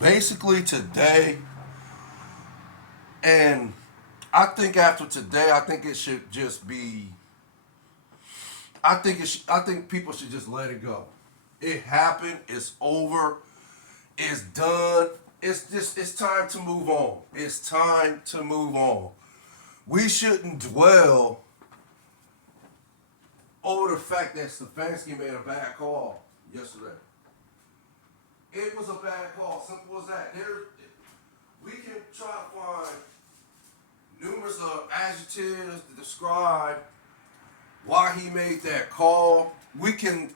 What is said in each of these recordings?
basically today, and I think after today, I think it should just be. I think people should just let it go. It happened. It's over. It's done. It's time to move on. It's time to move on. We shouldn't dwell over the fact that Stefanski made a bad call yesterday. It was a bad call. Simple as that. We can try to find numerous of adjectives to describe why he made that call. We can,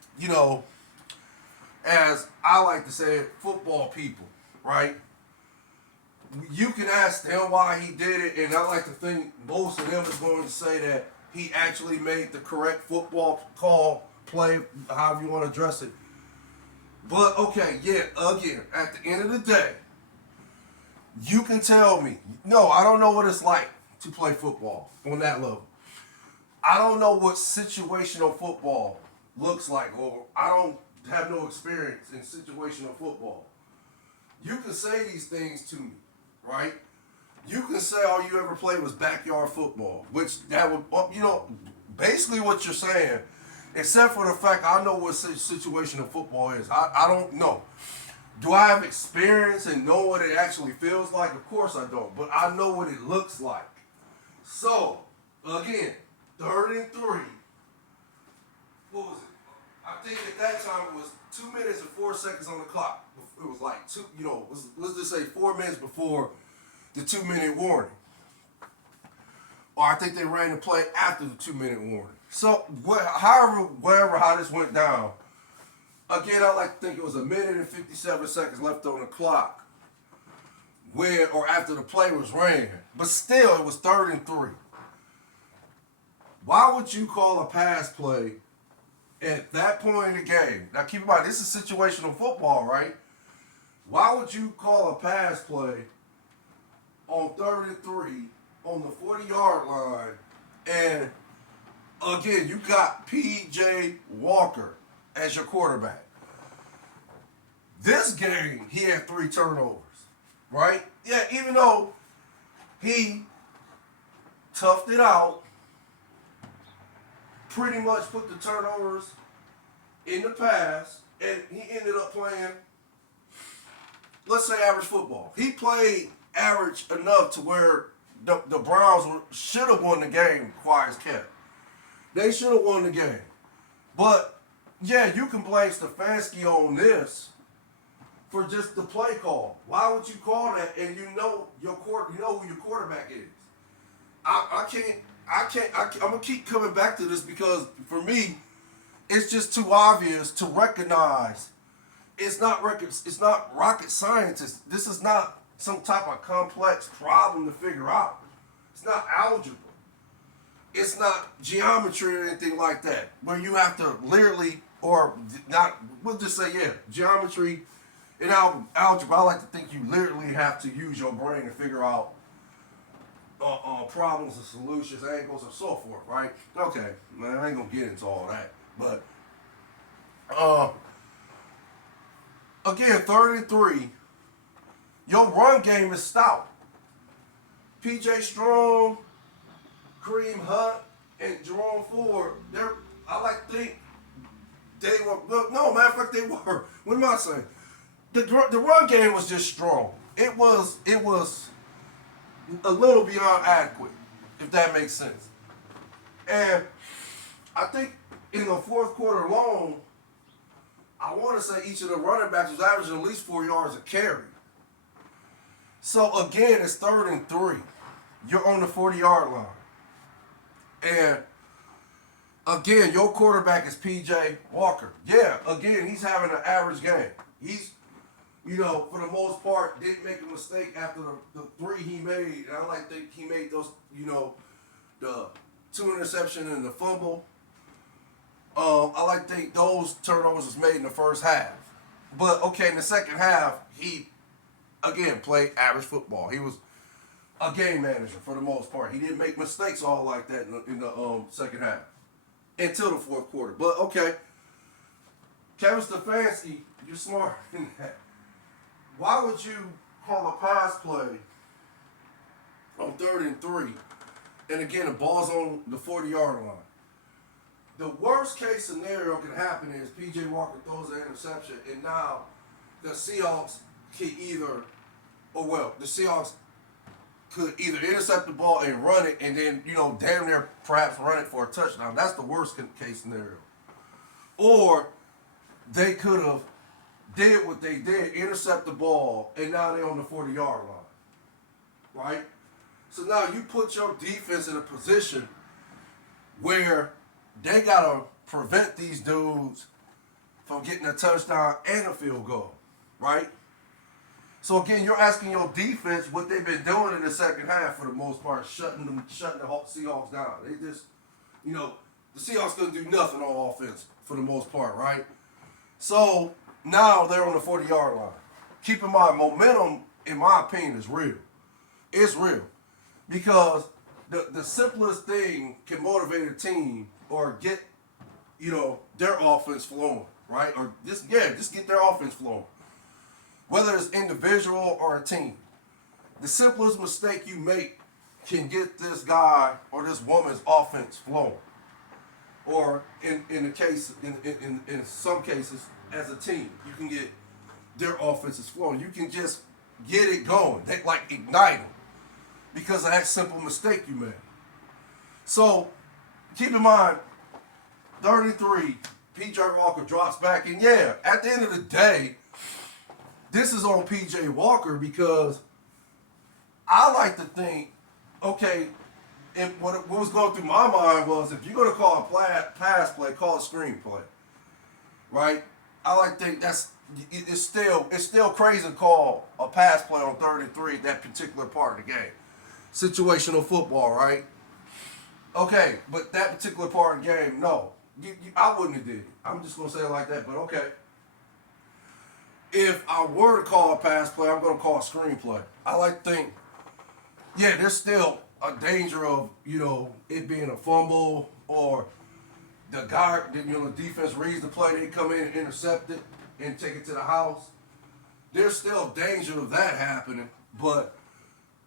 as I like to say, football people, right? You can ask them why he did it, and I like to think most of them is going to say that he actually made the correct football call, play, however you want to address it. But okay, yeah, again, at the end of the day, you can tell me, no, I don't know what it's like to play football on that level. I don't know what situational football looks like, or I don't have no experience in situational football. You can say these things to me, right? You can say all you ever played was backyard football, which that would, basically what you're saying, except for the fact I know what situational football is. I don't know. Do I have experience and know what it actually feels like? Of course I don't, but I know what it looks like. So, again, 3rd and 3. What was it? I think at that time it was 2 minutes and 4 seconds on the clock. It was like let's just say 4 minutes before the 2-minute warning. Or I think they ran the play after the 2-minute warning. So, wherever how this went down, again, I like to think it was 1 minute and 57 seconds left on the clock or after the play was ran. But still, it was 3rd and 3. Why would you call a pass play at that point in the game? Now, keep in mind, this is situational football, right? Why would you call a pass play on 3rd and 3 on the 40-yard line? And again, you got P.J. Walker as your quarterback. This game, he had 3 turnovers, right? Yeah, even though he toughed it out, pretty much put the turnovers in the past, and he ended up playing, let's say, average football. He played average enough to where the Browns should have won the game, quiet as kept. They should have won the game. But, yeah, you can blame Stefanski on this for just the play call. Why would you call that and you know who your quarterback is? I'm gonna keep coming back to this because for me, it's just too obvious to recognize. It's not rocket science. This is not some type of complex problem to figure out. It's not algebra. It's not geometry or anything like that, where you have to literally, or not, we'll just say, yeah, geometry and algebra. I like to think you literally have to use your brain to figure out problems and solutions, angles, and so forth, right? Okay, man, I ain't gonna get into all that, but again, 3rd and 3, your run game is stout. P.J. Strong, Kareem Hunt, and Jerome Ford, I like to think they were, no, matter of fact, they were. What am I saying? The run game was just strong. It was a little beyond adequate, if that makes sense. And I think in the 4th quarter alone, I want to say each of the running backs was averaging at least 4 yards a carry. So again, it's 3rd and 3. You're on the 40-yard line. And again, your quarterback is P.J. Walker. Yeah, again, he's having an average game. He's, for the most part, didn't make a mistake after the 3 he made. And I like to think he made those, the 2 interceptions and the fumble. I like to think those turnovers was made in the first half. But, okay, in the second half, he, again, played average football. He was a game manager for the most part. He didn't make mistakes all like that in the second half until the 4th quarter. But, okay, Kevin Stefanski, you're smart in that. why would you call a pass play on 3rd and 3, and again, the ball's on the 40-yard line? The worst case scenario can happen is P.J. Walker throws an interception, and now the Seahawks can the Seahawks could either intercept the ball and run it, and then, damn near perhaps run it for a touchdown. That's the worst case scenario. Or they could have did what they did, intercept the ball, and now they're on the 40-yard line. Right? So now you put your defense in a position where they got to prevent these dudes from getting a touchdown and a field goal. Right? So again, you're asking your defense what they've been doing in the second half for the most part, shutting the Seahawks down. They just, the Seahawks couldn't do nothing on offense for the most part, right? So now they're on the 40-yard line. Keep in mind, momentum, in my opinion, is real. It's real. Because the simplest thing can motivate a team or get, their offense flowing, right? Or just get their offense flowing. Whether it's individual or a team. The simplest mistake you make can get this guy or this woman's offense flowing. Or in some cases, as a team, you can get their offenses flowing. You can just get it going. They ignite them because of that simple mistake you made. So keep in mind, 33, P.J. Walker drops back, and at the end of the day, this is on P.J. Walker because I like to think, okay, and what was going through my mind was, if you're going to call a pass play, call a screen play, right? I like to think it's still crazy to call a pass play on 3rd and 3, that particular part of the game. Situational football, right? Okay, but that particular part of the game, no. I wouldn't have did it. I'm just going to say it like that, but okay. If I were to call a pass play, I'm going to call a screen play. I like to think, there's still a danger of, it being a fumble or the guy, the defense reads the play, they come in and intercept it and take it to the house. There's still danger of that happening, but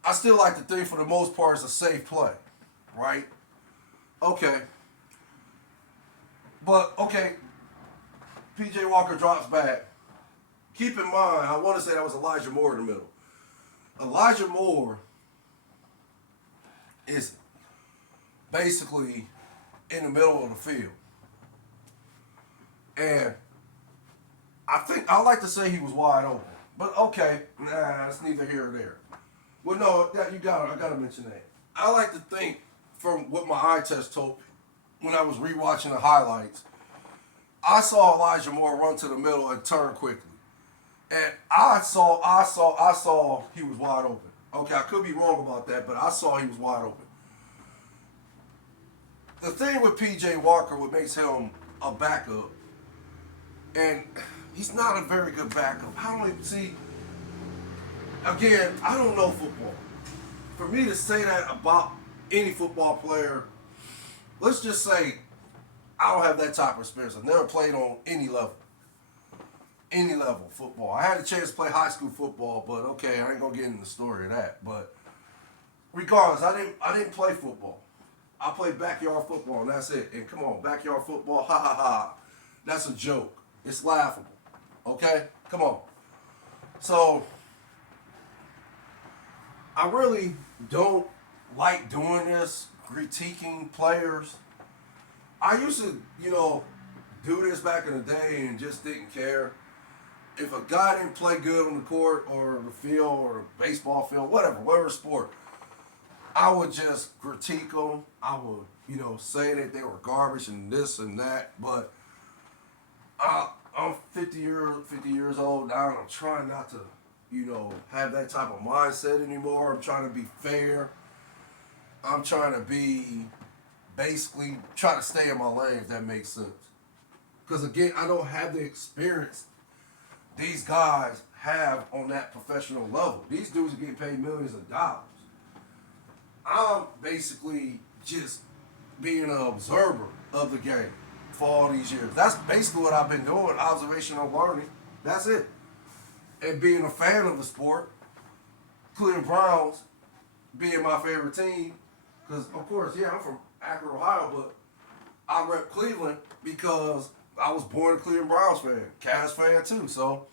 I still like to think for the most part it's a safe play, right? Okay. But, okay, P.J. Walker drops back. Keep in mind, I want to say that was Elijah Moore in the middle. Elijah Moore is basically in the middle of the field. And I like to say he was wide open. But okay, it's neither here or there. Well, no, I gotta mention that. I like to think from what my eye test told me when I was rewatching the highlights, I saw Elijah Moore run to the middle and turn quickly. And I saw he was wide open. Okay, I could be wrong about that, but I saw he was wide open. The thing with P.J. Walker, what makes him a backup, and he's not a very good backup. Again, I don't know football. For me to say that about any football player, let's just say I don't have that type of experience. I've never played on any level. Any level football. I had a chance to play high school football, but okay, I ain't gonna get into the story of that. But regardless, I didn't play football. I played backyard football, and that's it. And come on, backyard football, ha ha ha. That's a joke. It's laughable. Okay? Come on. So I really don't like doing this, critiquing players. I used to, do this back in the day and just didn't care. If a guy didn't play good on the court or the field or the baseball field, whatever sport, I would just critique them. I would, say that they were garbage and this and that. But I'm 50 years old now, and I'm trying not to, have that type of mindset anymore. I'm trying to be fair. I'm trying to be basically try to stay in my lane, if that makes sense. Because again, I don't have the experience these guys have on that professional level. These dudes are getting paid millions of dollars. I'm basically just being an observer of the game for all these years. That's basically what I've been doing, observational learning. That's it. and being a fan of the sport, Cleveland Browns being my favorite team, because of course, yeah, I'm from Akron, Ohio, but I rep Cleveland because I was born a Cleveland Browns fan, Cavs fan too. So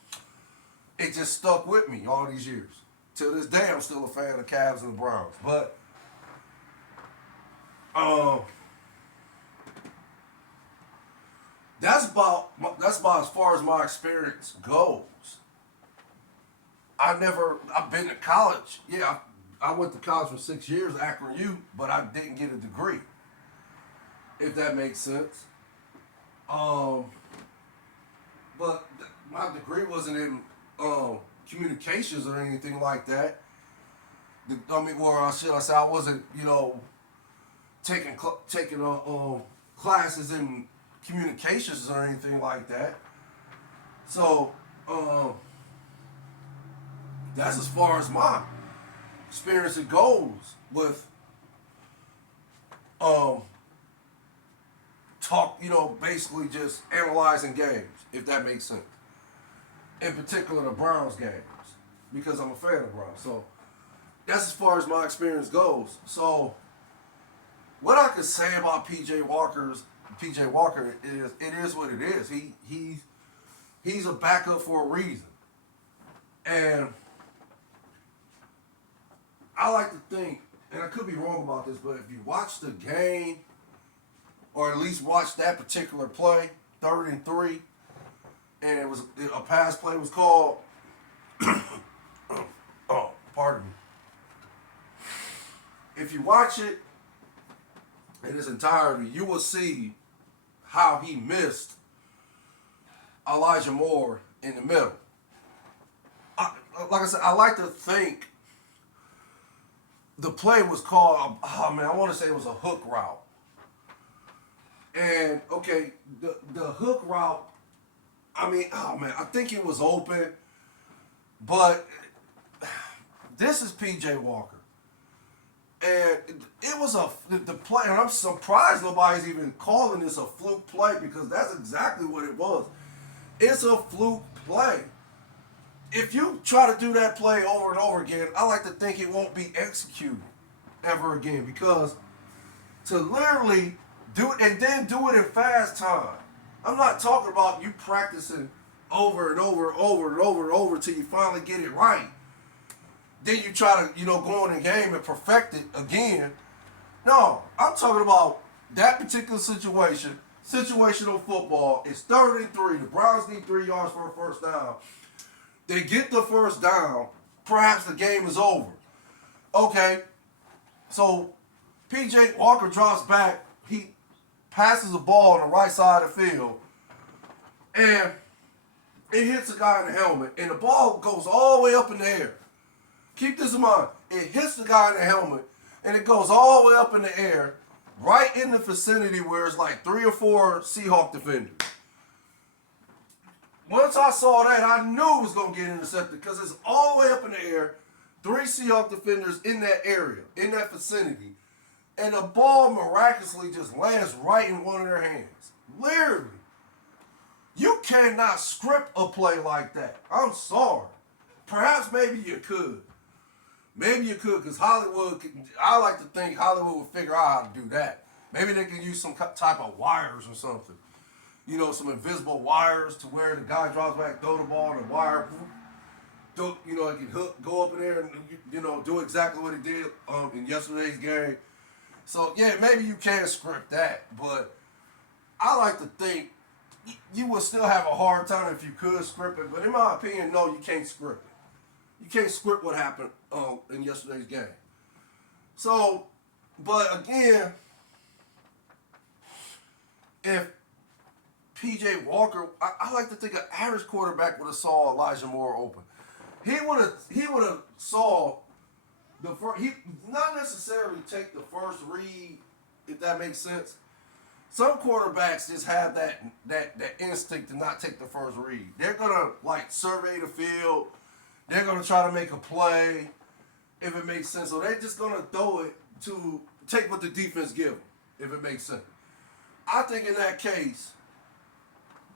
it just stuck with me all these years. To this day, I'm still a fan of the Cavs and the Browns. But that's about as far as my experience goes. I've been to college. Yeah, I went to college for 6 years, Akron U, but I didn't get a degree. If that makes sense. But my degree wasn't in communications or anything like that. Or should I say, I wasn't, taking classes in communications or anything like that. So that's as far as my experience it goes with basically just analyzing games, if that makes sense. In particular, the Browns games, because I'm a fan of the Browns. So that's as far as my experience goes. So what I could say about PJ Walker is it is what it is. He's a backup for a reason, and I like to think, and I could be wrong about this, but if you watch the game, or at least watch that particular play, 3rd and 3, and it was a pass play was called. Oh, pardon me. If you watch it in its entirety, you will see how he missed Elijah Moore in the middle. Like I said, I like to think the play was called, I want to say it was a hook route. And, okay, the hook route, I think it was open, but this is PJ Walker. And it was the play, and I'm surprised nobody's even calling this a fluke play, because that's exactly what it was. It's a fluke play. If you try to do that play over and over again, I like to think it won't be executed ever again, because to literally do it and then do it in fast time. I'm not talking about you practicing over and over and over and over and over till you finally get it right. Then you try to, go in the game and perfect it again. No, I'm talking about that particular situation. Situational football. It's 3rd and 3. The Browns need 3 yards for a first down. They get the first down. Perhaps the game is over. Okay. So PJ Walker drops back. He passes the ball on the right side of the field. And it hits a guy in the helmet. And the ball goes all the way up in the air. Keep this in mind. It hits the guy in the helmet. And it goes all the way up in the air. Right in the vicinity where it's like 3 or 4 Seahawk defenders. Once I saw that, I knew it was going to get intercepted, because it's all the way up in the air. 3 Seahawk defenders in that area, in that vicinity. And the ball miraculously just lands right in one of their hands. Literally. You cannot script a play like that. I'm sorry. Perhaps maybe you could. Maybe you could, because I like to think Hollywood would figure out how to do that. Maybe they can use some type of wires or something. Some invisible wires to where the guy drops back, throw the ball, and the wire, it can go up in there and, do exactly what it did in yesterday's game. So, yeah, maybe you can script that, but I like to think you would still have a hard time if you could script it. But in my opinion, no, you can't script it. You can't script what happened in yesterday's game. So, but again, if PJ Walker, I like to think an average quarterback would have saw Elijah Moore open. He would have saw the first. He not necessarily take the first read, if that makes sense. Some quarterbacks just have that instinct to not take the first read. They're gonna survey the field. They're gonna try to make a play, if it makes sense. So they're just gonna throw it to take what the defense gives them, if it makes sense. I think in that case,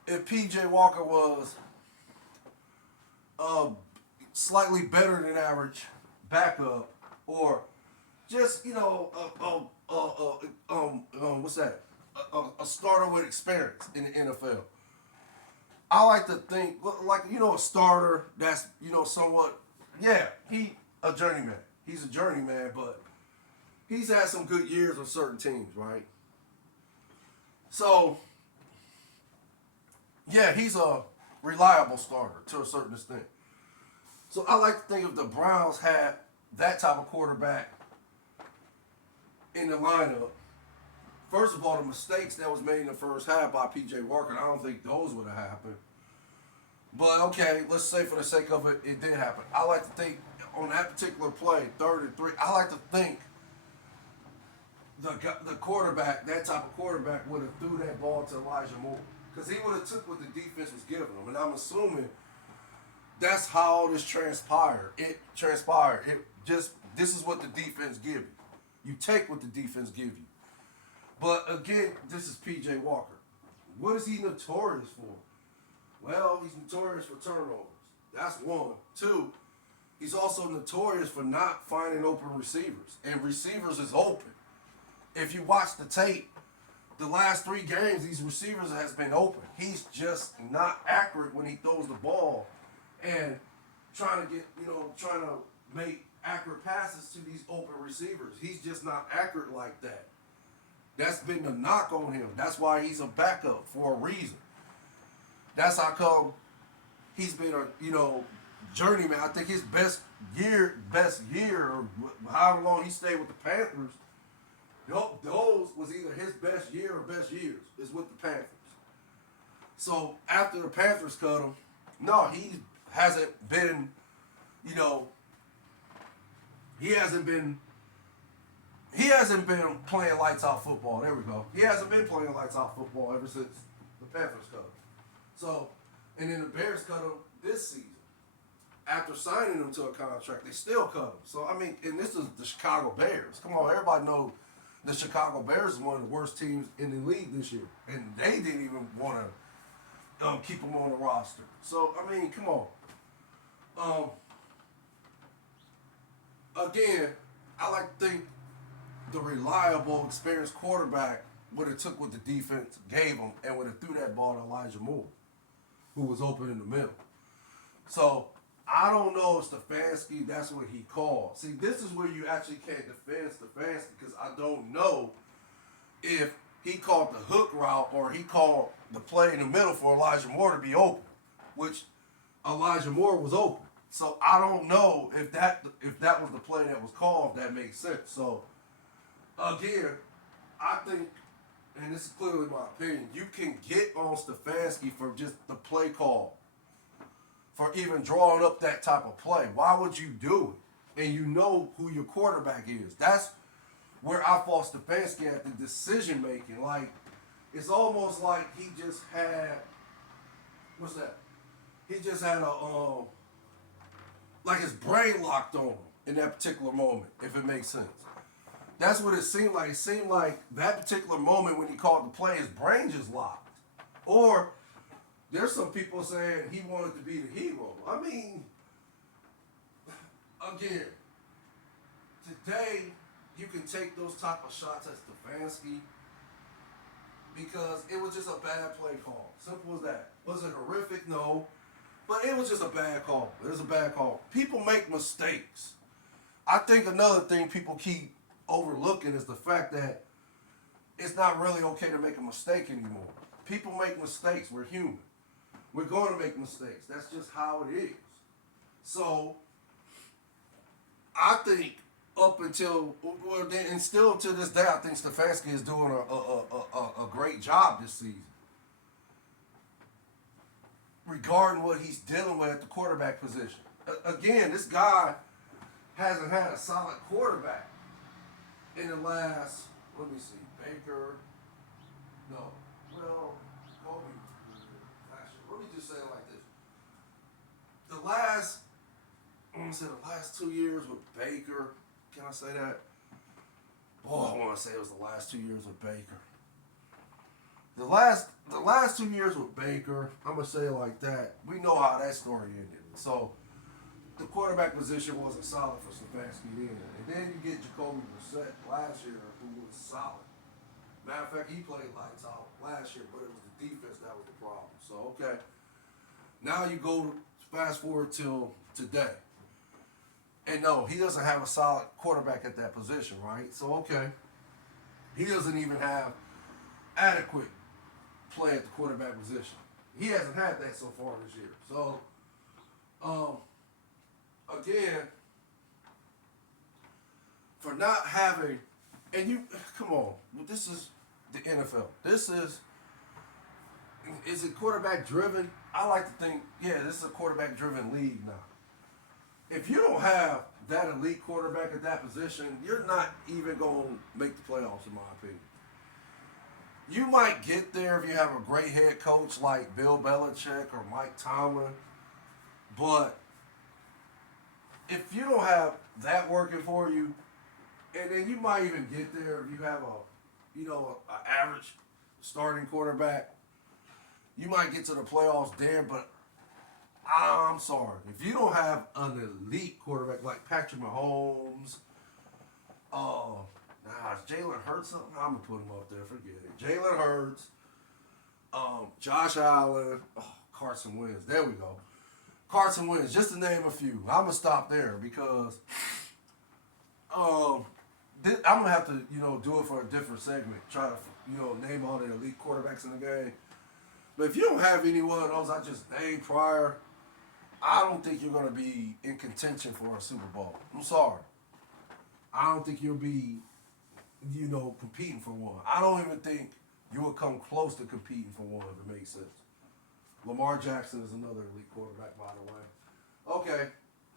if PJ Walker was slightly better than average backup, or just what's that? A starter with experience in the NFL. I like to think like a starter that's somewhat he a journeyman. He's a journeyman, but he's had some good years with certain teams, right? So yeah, he's a reliable starter to a certain extent. So I like to think if the Browns had that type of quarterback in the lineup, first of all, the mistakes that was made in the first half by P.J. Walker, I don't think those would have happened. But okay, let's say for the sake of it, it did happen. I like to think on that particular play, 3rd and 3, I like to think the quarterback, that type of quarterback, would have threw that ball to Elijah Moore. Because he would have took what the defense was giving him. And I'm assuming that's how this transpired. It transpired. This is what the defense give you. You take what the defense give you. But again, this is P.J. Walker. What is he notorious for? Well, he's notorious for turnovers. That's one. Two, he's also notorious for not finding open receivers. And receivers is open. If you watch the tape, the last 3 games, these receivers has been open. He's just not accurate when he throws the ball and trying to make accurate passes to these open receivers. He's just not accurate like that. That's been the knock on him. That's why he's a backup for a reason. That's how come he's been a journeyman. I think his best year, or however long he stayed with the Panthers, those was either his best year or best years is with the Panthers. So after the Panthers cut him, no, he hasn't been, he hasn't been playing lights out football. There we go. He hasn't been playing lights out football ever since the Panthers cut him. So, and then the Bears cut him this season. After signing him to a contract, they still cut him. So, I mean, and this is the Chicago Bears. Come on, everybody knows the Chicago Bears is one of the worst teams in the league this year. And they didn't even want to keep him on the roster. So, I mean, come on. Again, I like to think the reliable, experienced quarterback would have took what the defense gave him and would have threw that ball to Elijah Moore, who was open in the middle. So, I don't know if Stefanski, that's what he called. See, this is where you actually can't defend Stefanski because I don't know if he called the hook route or he called the play in the middle for Elijah Moore to be open, which Elijah Moore was open. So I don't know if that was the play that was called, if that makes sense. So again, I think, and this is clearly my opinion, you can get on Stefanski for just the play call, for even drawing up that type of play. Why would you do it? And you know who your quarterback is. That's where I fault Stefanski at the decision making. Like, it's almost like he just had, what's that? He just had like his brain locked on him in that particular moment, if it makes sense. That's what it seemed like. It seemed like that particular moment when he called the play, his brain just locked. Or there's some people saying he wanted to be the hero. I mean, again, today you can take those type of shots at Stefanski because it was just a bad play call. Simple as that. Was it horrific? No. But it was just a bad call. It was a bad call. People make mistakes. I think another thing people keep overlooking is the fact that it's not really okay to make a mistake anymore. People make mistakes. We're human. We're going to make mistakes. That's just how it is. So, I think up until, and still to this day, I think Stefanski is doing a great job this season regarding what he's dealing with at the quarterback position. Again, this guy hasn't had a solid quarterback in the last, let me see, Baker, no, well, Kobe, actually, let me just say it like this. The last 2 years with Baker, can I say that? Oh, I want to say it was the last 2 years with Baker. The last 2 years with Baker, I'm going to say it like that. We know how that story ended. So, the quarterback position wasn't solid for Stefanski then. And then you get Jacoby Brissett last year, who was solid. Matter of fact, he played lights out last year, but it was the defense that was the problem. So, okay. Now you go fast forward till today. And no, he doesn't have a solid quarterback at that position, right? So, okay. He doesn't even have adequate play at the quarterback position. He hasn't had that so far this year. So, again, for not having, and you, come on, this is the NFL. Is it quarterback driven? I like to think, yeah, this is a quarterback driven league now. If you don't have that elite quarterback at that position, you're not even going to make the playoffs, in my opinion. You might get there if you have a great head coach like Bill Belichick or Mike Tomlin, but if you don't have that working for you, and then you might even get there if you have an average starting quarterback, you might get to the playoffs there, but I'm sorry. If you don't have an elite quarterback like Patrick Mahomes, is Jalen Hurts something? I'm going to put him up there. Forget it. Jalen Hurts, Josh Allen, Carson Wentz. There we go. Carson Wentz, just to name a few. I'm going to stop there because I'm going to have to, do it for a different segment. Try to, name all the elite quarterbacks in the game. But if you don't have any one of those I just named prior, I don't think you're going to be in contention for a Super Bowl. I'm sorry. I don't think you'll be, competing for one. I don't even think you will come close to competing for one, if it makes sense. Lamar Jackson is another elite quarterback, by the way. Okay,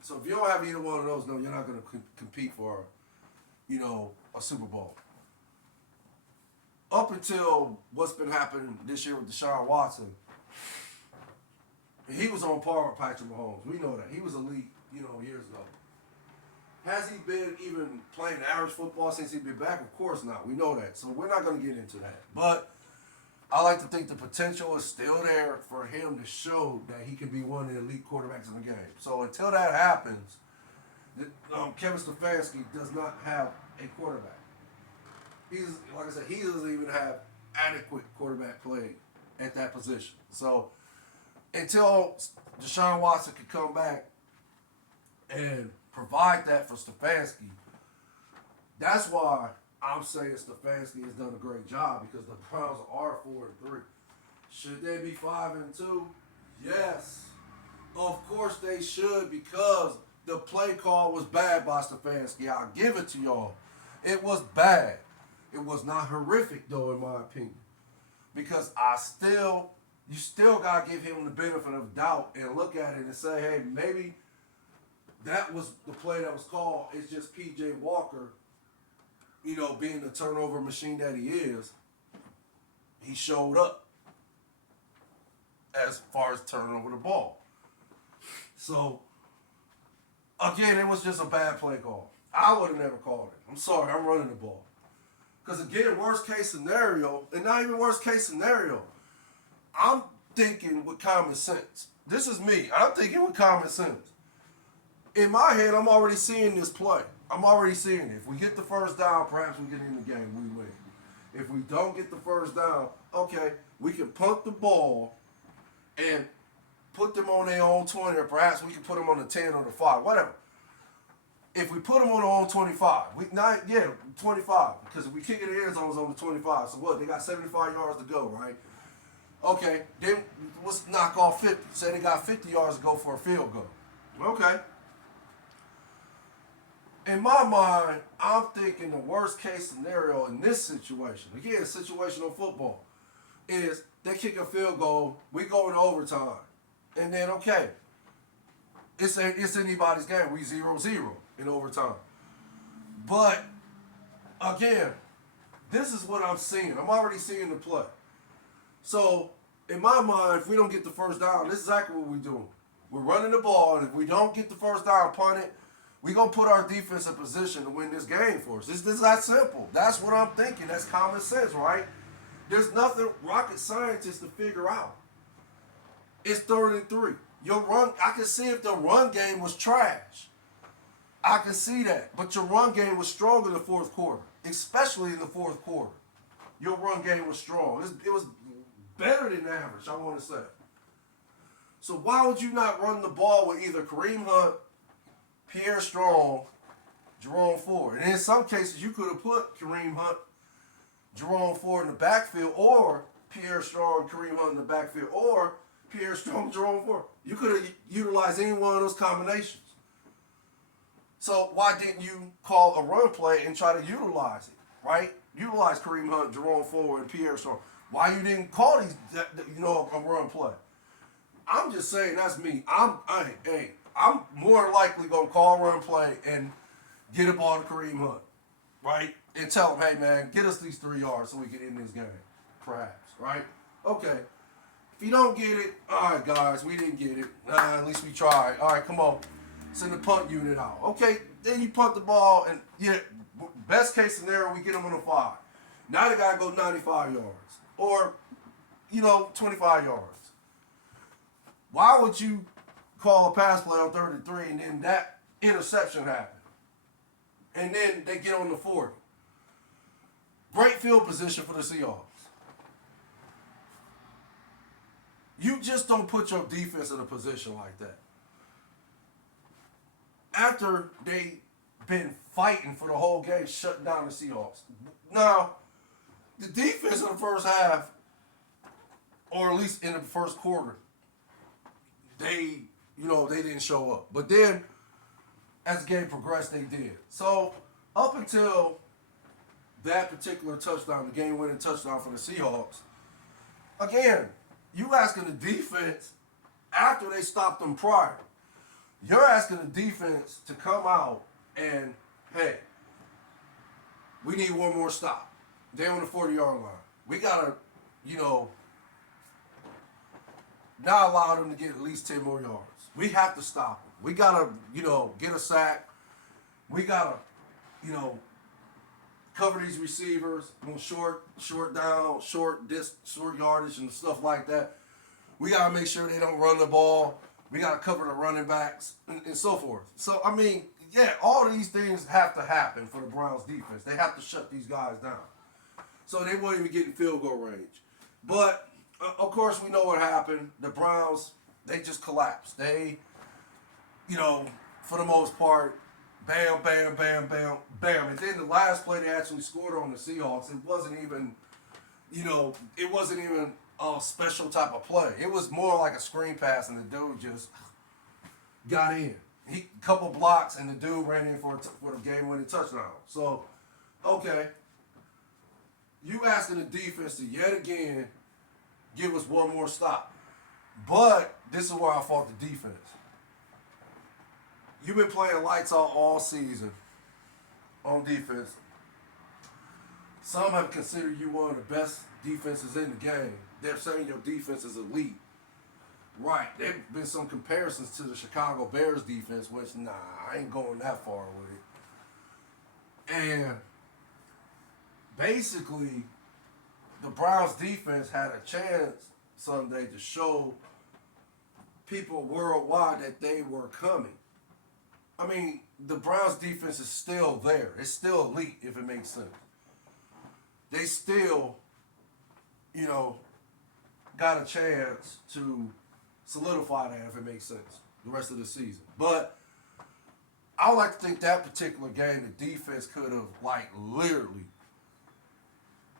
so if you don't have either one of those, no, you're not going to compete for, a Super Bowl. Up until what's been happening this year with Deshaun Watson, he was on par with Patrick Mahomes. We know that. He was elite, years ago. Has he been even playing average football since he's been back? Of course not. We know that. So we're not going to get into that. But I like to think the potential is still there for him to show that he can be one of the elite quarterbacks in the game. So until that happens, Kevin Stefanski does not have a quarterback. Like I said, he doesn't even have adequate quarterback play at that position. So until Deshaun Watson can come back and provide that for Stefanski, that's why I'm saying Stefanski has done a great job, because the Browns are 4-3. Should they be 5-2? Yes. Of course they should, because the play call was bad by Stefanski. I'll give it to y'all. It was bad. It was not horrific, though, in my opinion. Because you still got to give him the benefit of doubt and look at it and say, hey, maybe that was the play that was called. It's just P.J. Walker, being the turnover machine that he is, he showed up as far as turning over the ball. So, again, it was just a bad play call. I would have never called it. I'm sorry, I'm running the ball. Because, again, worst case scenario, and not even worst case scenario, I'm thinking with common sense. This is me. I'm thinking with common sense. In my head, I'm already seeing this play. I'm already seeing it. If we get the first down, perhaps we get in the game, we win. If we don't get the first down, okay, we can punt the ball and put them on their own 20, or perhaps we can put them on the 10 or the 5, whatever. If we put them on their own 25, 25, because if we kick it in the end zone, it's on the 25. So what, they got 75 yards to go, right? Okay, then let's knock off 50. Say they got 50 yards to go for a field goal. Okay. In my mind, I'm thinking the worst case scenario in this situation, again, situational football, is they kick a field goal, we go into overtime, and then, okay, it's anybody's game. We 0-0 in overtime. But, again, this is what I'm seeing. I'm already seeing the play. So, in my mind, if we don't get the first down, this is exactly what we're doing. We're running the ball, and if we don't get the first down, punt it, we're going to put our defense in position to win this game for us. This is that simple. That's what I'm thinking. That's common sense, right? There's nothing rocket scientist to figure out. It's 3rd and 3. Your run, I can see if the run game was trash. I can see that. But your run game was strong in the fourth quarter, especially in the fourth quarter. Your run game was strong. It was better than average, I want to say. So why would you not run the ball with either Kareem Hunt, Pierre Strong, Jerome Ford? And in some cases, you could have put Kareem Hunt, Jerome Ford in the backfield, or Pierre Strong, Kareem Hunt in the backfield, or Pierre Strong, Jerome Ford. You could have utilized any one of those combinations. So why didn't you call a run play and try to utilize it, right? Utilize Kareem Hunt, Jerome Ford, and Pierre Strong. Why you didn't call these, a run play? I'm just saying, that's me. I'm more likely gonna call a run play and get a ball to Kareem Hunt, right? And tell him, hey man, get us these 3 yards so we get in this game, perhaps, right? Okay. If you don't get it, all right, guys, we didn't get it. At least we tried. All right, come on. Send the punt unit out. Okay, then you punt the ball, and yeah, best case scenario, we get them on the 5. Now they got to go 95 yards or, 25 yards. Why would you call a pass play on 33 and then that interception happen? And then they get on the 40. Great field position for the Seahawks. You just don't put your defense in a position like that. After they been fighting for the whole game, shutting down the Seahawks. Now, the defense in the first half, or at least in the first quarter, they didn't show up. But then, as the game progressed, they did. So, up until that particular touchdown, the game-winning touchdown for the Seahawks, again, you asking the defense, after they stopped them prior, you're asking the defense to come out and, hey, we need one more stop. They're on the 40-yard line. We got to, not allow them to get at least 10 more yards. We have to stop them. We got to, get a sack. We got to, cover these receivers on short down, short yardage and stuff like that. We got to make sure they don't run the ball. We got to cover the running backs and so forth. So, all these things have to happen for the Browns defense. They have to shut these guys down. So they won't even get in field goal range. But, of course, we know what happened. The Browns, they just collapsed. They, for the most part, bam, bam, bam, bam, bam. And then the last play they actually scored on the Seahawks, it wasn't even a special type of play. It was more like a screen pass, and the dude just got in. Couple blocks, and the dude ran in for the game-winning touchdown. So, okay. You asking the defense to yet again give us one more stop. But this is where I fault the defense. You've been playing lights out all season on defense. Some have considered you one of the best defenses in the game. They're saying your defense is elite. Right. There have been some comparisons to the Chicago Bears defense, which, I ain't going that far with it. And basically, the Browns defense had a chance Sunday to show people worldwide that they were coming. The Browns defense is still there. It's still elite, if it makes sense. They still, got a chance to solidify that, if it makes sense, the rest of the season. But I would like to think that particular game, the defense could have, literally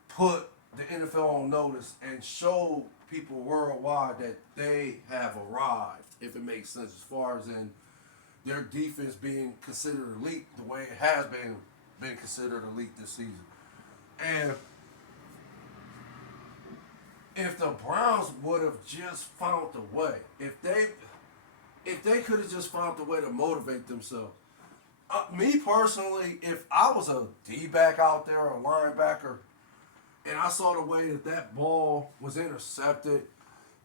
put the NFL on notice and show people worldwide that they have arrived, if it makes sense, as far as in their defense being considered elite the way it has been considered elite this season. And if the Browns would have just found a way, if they could have just found a way to motivate themselves. Me personally, if I was a D-back out there or a linebacker, and I saw the way that ball was intercepted,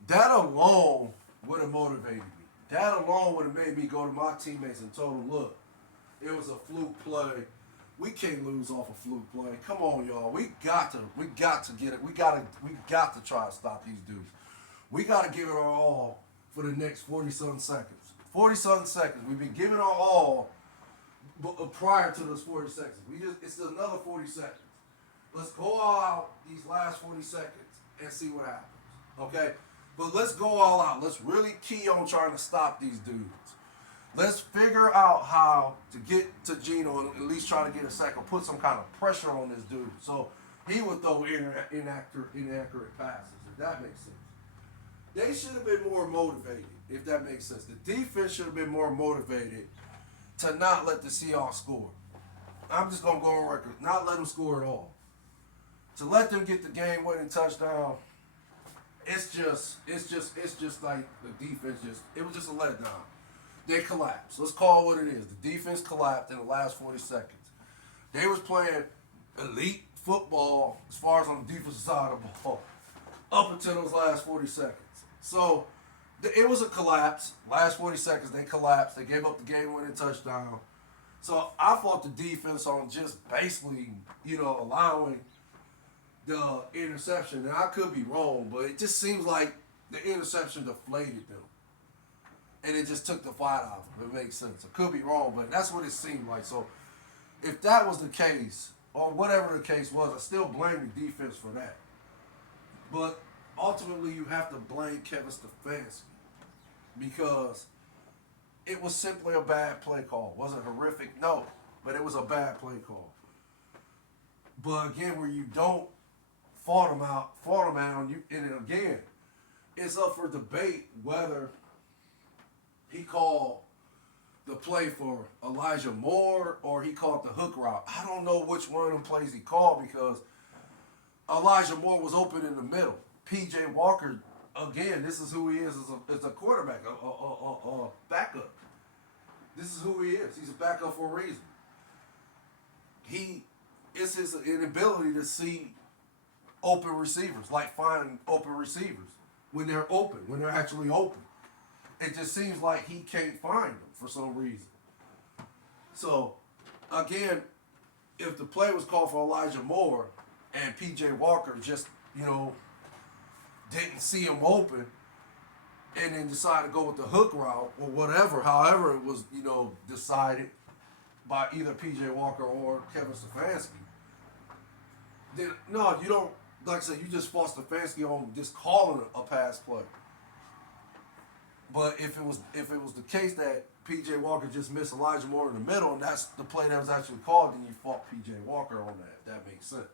that alone would have motivated me. That alone would have made me go to my teammates and told them, look, it was a fluke play. We can't lose off a fluke play. Come on, y'all. We got to get it. We got to try to stop these dudes. We got to give it our all for the next 40-something seconds. 40-something seconds. We've been giving our all prior to those 40 seconds. It's another 40 seconds. Let's go all out these last 40 seconds and see what happens. Okay? But let's go all out. Let's really key on trying to stop these dudes. Let's figure out how to get to Geno and at least try to get a sack or put some kind of pressure on this dude. So he would throw inaccurate passes, if that makes sense. They should have been more motivated, if that makes sense. The defense should have been more motivated to not let the Seahawks score. I'm just going to go on record. Not let them score at all. To let them get the game-winning touchdown, it's just like the defense it was just a letdown. They collapsed. Let's call it what it is. The defense collapsed in the last 40 seconds. They was playing elite football as far as on the defensive side of the ball up until those last 40 seconds. So it was a collapse. Last 40 seconds, they collapsed. They gave up the game-winning touchdown. So I fought the defense on just basically, allowing the interception. And I could be wrong, but it just seems like the interception deflated them. And it just took the fight out of them. It makes sense. I could be wrong, but that's what it seemed like. So if that was the case, or whatever the case was, I still blame the defense for that. But ultimately, you have to blame Kevin Stefanski because it was simply a bad play call. Was it horrific? No, but it was a bad play call. But again, where you don't fault him out, and again, it's up for debate whether he called the play for Elijah Moore or he called the hook route. I don't know which one of them plays he called because Elijah Moore was open in the middle. P.J. Walker, again, this is who he is as a quarterback, a backup. This is who he is. He's a backup for a reason. It's his inability to see open receivers, like find open receivers when they're open, when they're actually open. It just seems like he can't find them for some reason. So, again, if the play was called for Elijah Moore and P.J. Walker just, didn't see him open and then decided to go with the hook route or whatever, however it was, decided by either P.J. Walker or Kevin Stefanski, then, no, you don't, like I said, you just fought Stefanski on just calling a pass play. But if it was the case that P.J. Walker just missed Elijah Moore in the middle and that's the play that was actually called, then you fought P.J. Walker on that. If that makes sense.